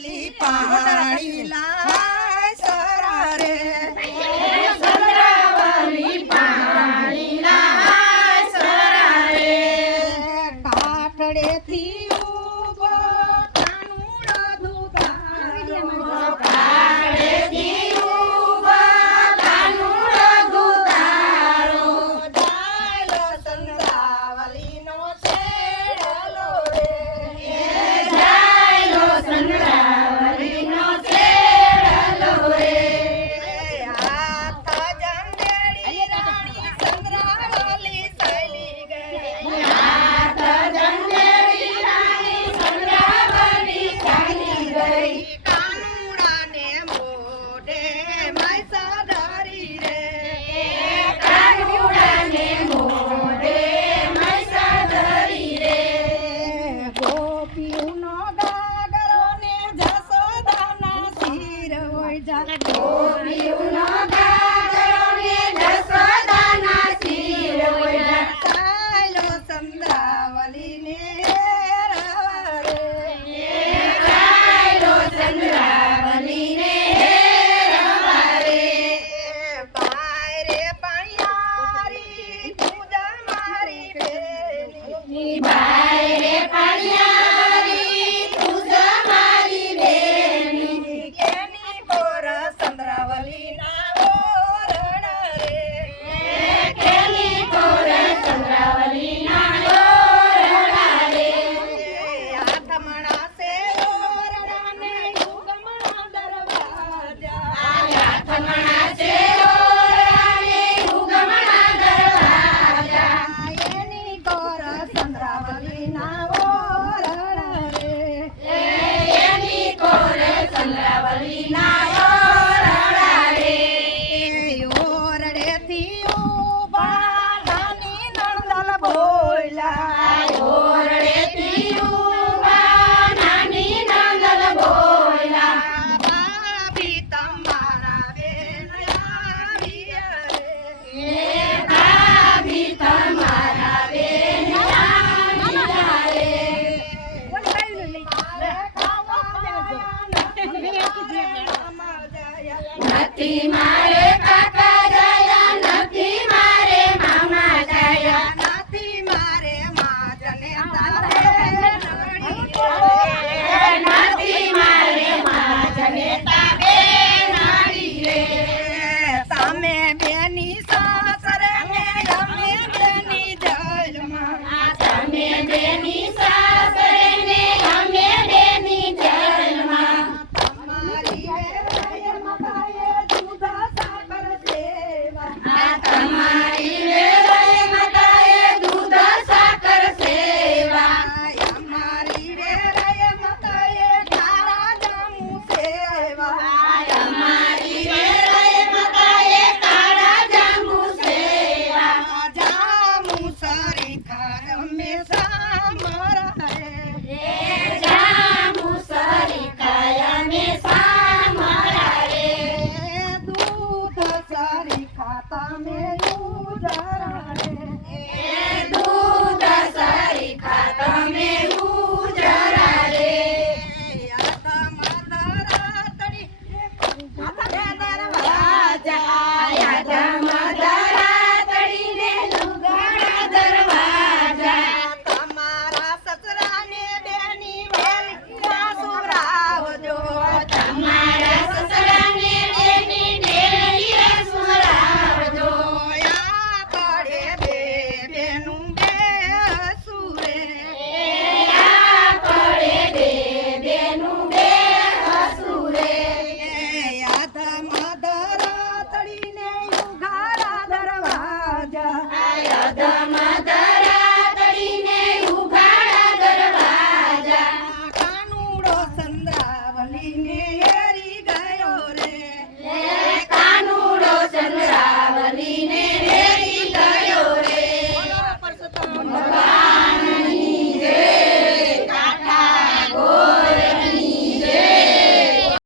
સંદ્રાવલી પાણી લાય સરા રે સંદ્રાવલી પાણી લાય સરા રે કાઠડેથી ઉભો કાનુડો દુધારો કાઠડેથી ઉભો કાનુડો દુધારો જાયલો સંદ્રાવલીનો છેડલો રે જાયલો સંદ્રાવલીનો છેડલો રે હાથ જંગેડી રાણી સંદ્રાવલી ચાલી ગઈ હાથ જંગેડી રાણી સંદ્રાવલી ચાલી ગઈ કાનુડાને મોઢે મૈસા ધરી રે કાનુડાને મોઢે મૈસા ધરી રે ગોપીઓનો ગાગરો ને જસોદાના શિર હોય જા ગોપીઓનો ગાગરો ને જશોદાના શિર ઓઢા ચાલો સંદ્રાવલીને હેરવા રે ચાલો સંદ્રાવલીને હેરવા રે ભાઈ રે પણિયારી પૂજા મારી બેની બાય રે પાળિયારી તું જ મારી બેની કેની કોર સંદ્રાવલીના ઓરડા રે ખેલી કોરે સંદ્રાવલીના ઓરડા રે હાથમણા સે ઓરડાને યુગમણા દરવાજા હાથમણા છે ઓરડાને ઉગમણા દરવાજા એની કોર સંદ્રાવલીના ઓરડા રે એની કોરે સંદ્રાવલીના ઓરડા રે ઓરડેથી ઉભા નાની નણદલ બોલ્યા ઓરડેથી ઊભા નાની નંદલ બોલ્યા ભાભી તમારા બેન આવ્યા રે એ ભાભી તમારા બેન આવ્યા રે નથી મારે કાકા જયા નથી મારે મામા જયા નથી મારે માજને તારે નથી મારે માજને તાબે નાડી રે સામે બેની સાસરે ને અમે બેની જલમાં તમે બેની સાસરે ને અમે બેની જલમાં તમારી વેરાય મતાએ દૂધા સાકર સેવા આ તમારી વેરાય માતાએ દૂધ સાકર સેવા અમારી વેરાય મતાએ ખારા જામુ સેવા અમારી વેરાય માતાએ કાળા જાંબુ સેવા જામુ સરી ખાર હંમેશા મારા હે એ જાંબુ સરી કાયમે સામરા રે દૂધ સારી ખાતા મેં ઉજરા રે એ દૂધ સરી ખાતા મે ઉજરા રે આયા મદરા તડીને લુગડા દરવાજા તમારા સસરાને બેની વેલિયા સુરાવજો તમારા સસરાને બેની ડેલીએ સુરાવજો આ પડે બે બેનું બે સુરે આ પડે બે બેનું બે હસુરે યાદ મધરા તડીને ઉઘાડા દરવાજા આયા મદરા